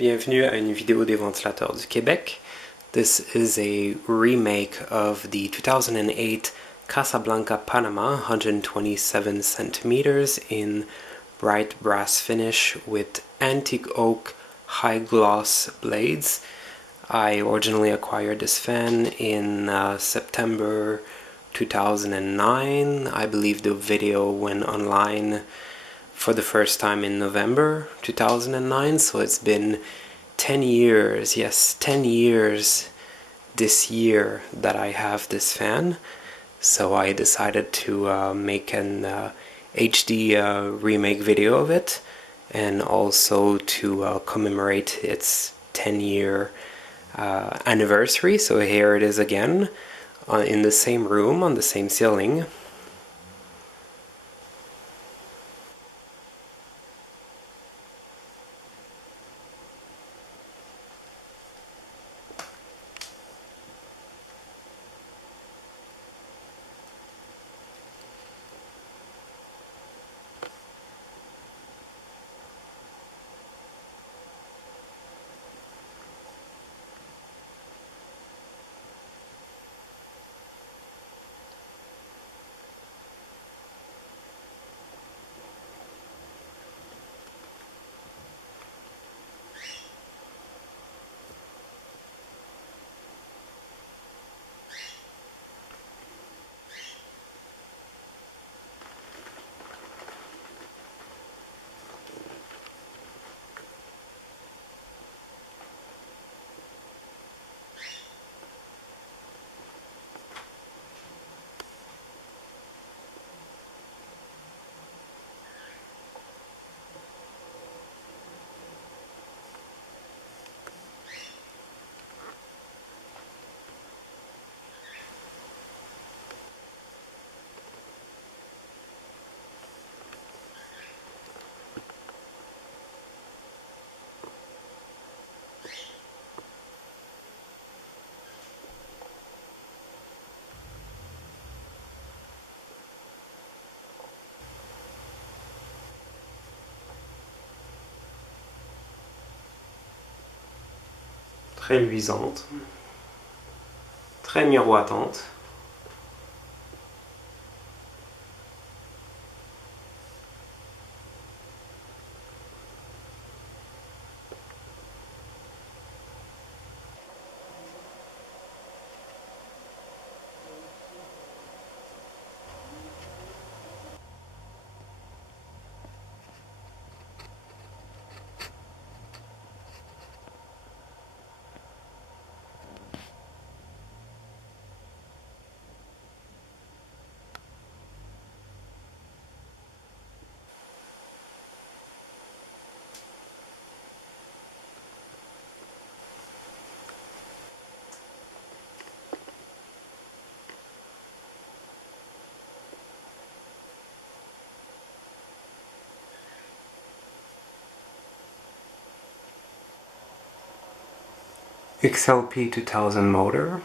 Bienvenue à une vidéo des ventilateurs du Québec. This is a remake of the 2008 Casablanca Panama 127 centimeters in bright brass finish with antique oak high gloss blades. I originally acquired this fan in September 2009. I believe the video went online for the first time in November 2009, so it's been 10 years, yes, 10 years this year that I have this fan. So I decided to make an HD remake video of it, and also to commemorate its 10-year anniversary. So here it is again, in the same room, on the same ceiling. Très luisante, très miroitante. XLP 2000 motor.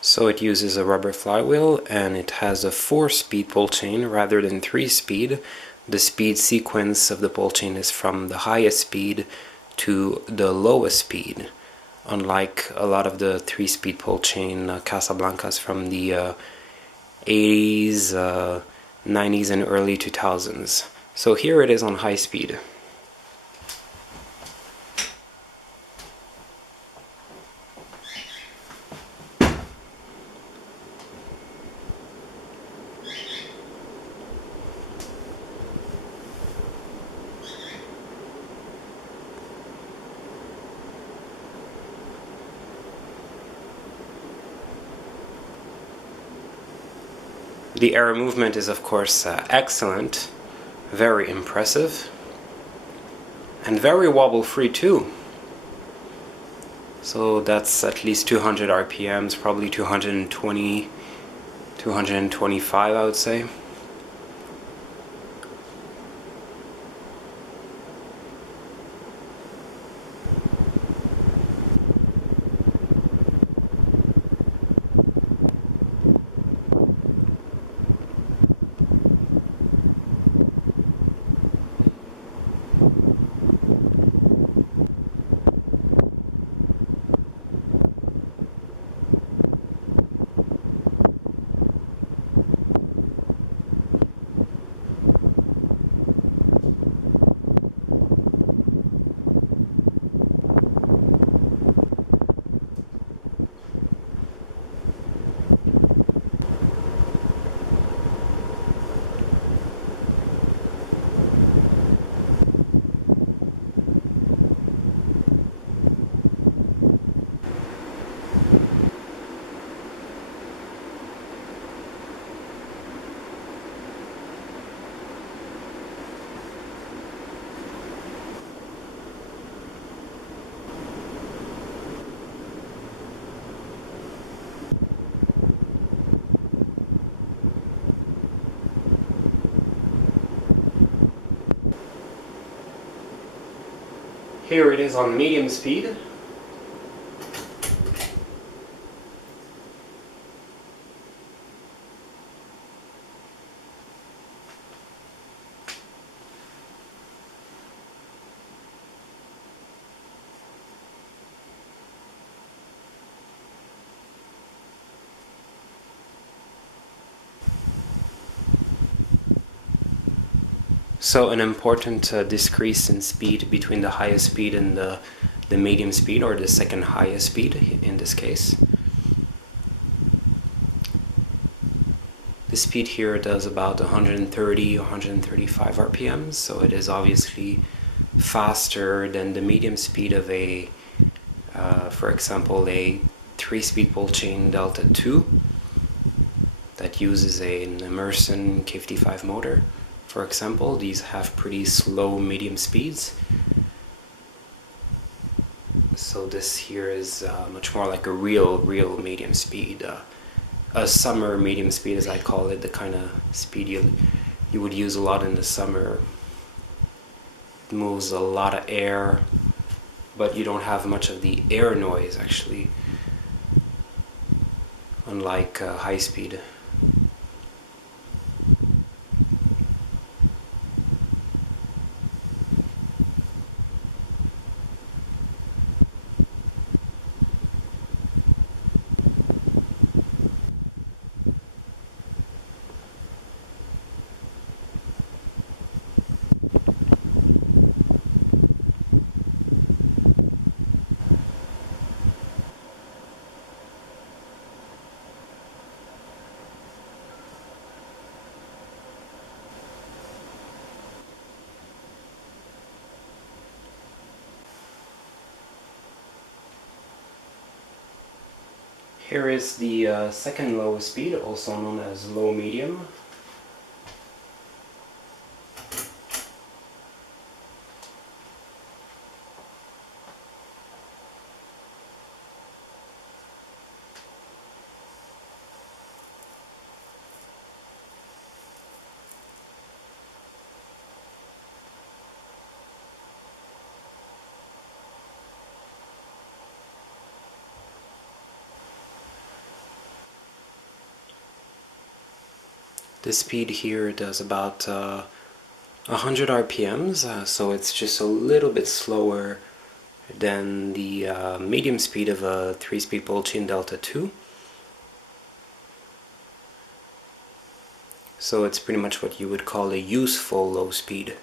So it uses a rubber flywheel, and it has a 4-speed pull chain rather than 3-speed. The speed sequence of the pull chain is from the highest speed to the lowest speed, unlike a lot of the 3-speed pull chain Casablancas from the 80s, 90s, and early 2000s. So here it is on high speed. The air movement is of course excellent, very impressive, and very wobble free too. So that's at least 200 RPMs, probably 220, 225 I would say. Here it is on medium speed. So an important decrease in speed between the highest speed and the medium speed, or the second highest speed in this case. The speed here does about 130 or 135 RPMs, so it is obviously faster than the medium speed of a, for example, a 3-speed pull chain Delta 2 that uses an Emerson K55 motor. For example, these have pretty slow medium speeds. So this here is much more like a real medium speed. A summer medium speed, as I call it, the kind of speed you would use a lot in the summer. It moves a lot of air, but you don't have much of the air noise actually, unlike high speed. Here is the second lowest speed, also known as low medium. The speed here does about 100 RPMs, so it's just a little bit slower than the medium speed of a 3-speed pull chain Delta 2. So it's pretty much what you would call a useful low speed.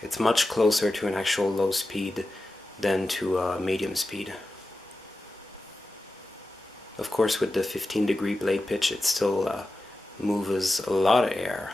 It's much closer to an actual low speed than to a medium speed. Of course, with the 15-degree blade pitch, it still moves a lot of air.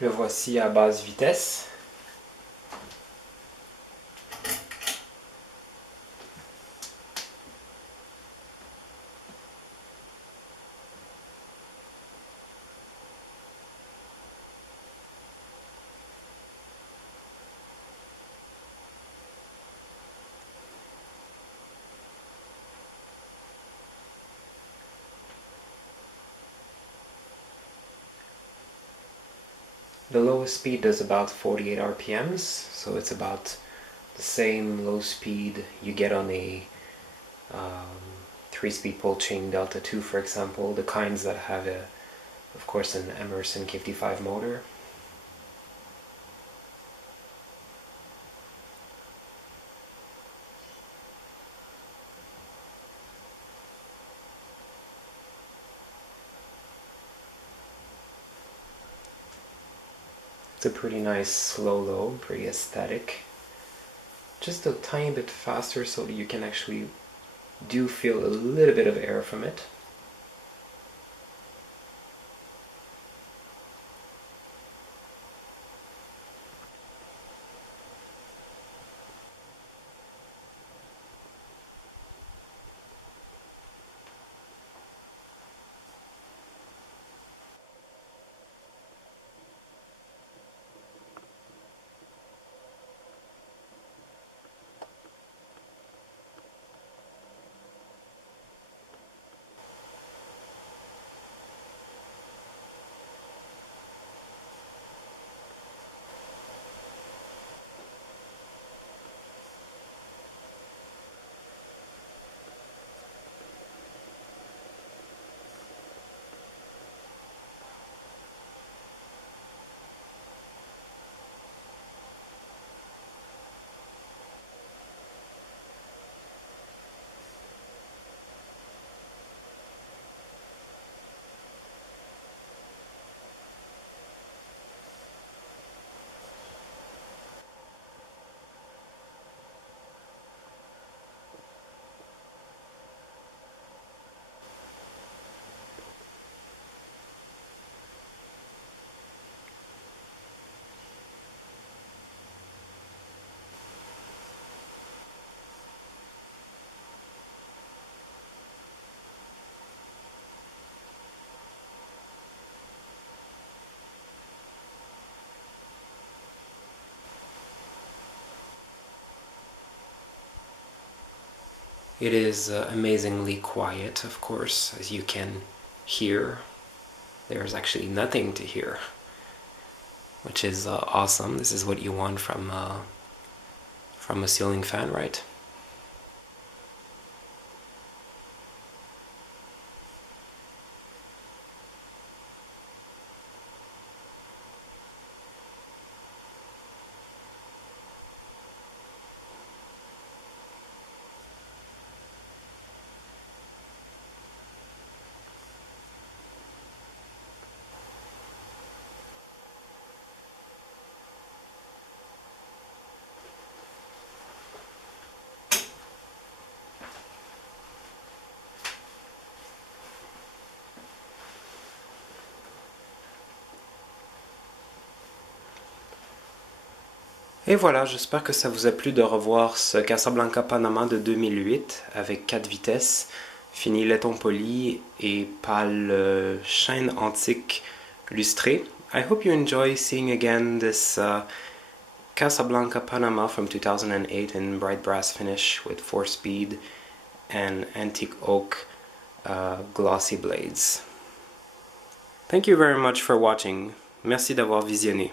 Le voici à basse vitesse. The lowest speed does about 48 RPMs, so it's about the same low speed you get on a 3-speed pull chain Delta 2, for example, the kinds that have, of course, an Emerson K55 motor. It's a pretty nice slow low, pretty aesthetic. Just a tiny bit faster so that you can actually do feel a little bit of air from it. It is amazingly quiet, of course, as you can hear. There's actually nothing to hear, which is awesome. This is what you want from a ceiling fan, right? Et voilà, j'espère que ça vous a plu de revoir ce Casablanca Panama de 2008 avec 4 vitesses, fini laiton poli et pâle chêne antique lustré. I hope you enjoy seeing again this Casablanca Panama from 2008 in bright brass finish with 4-speed and antique oak glossy blades. Thank you very much for watching. Merci d'avoir visionné.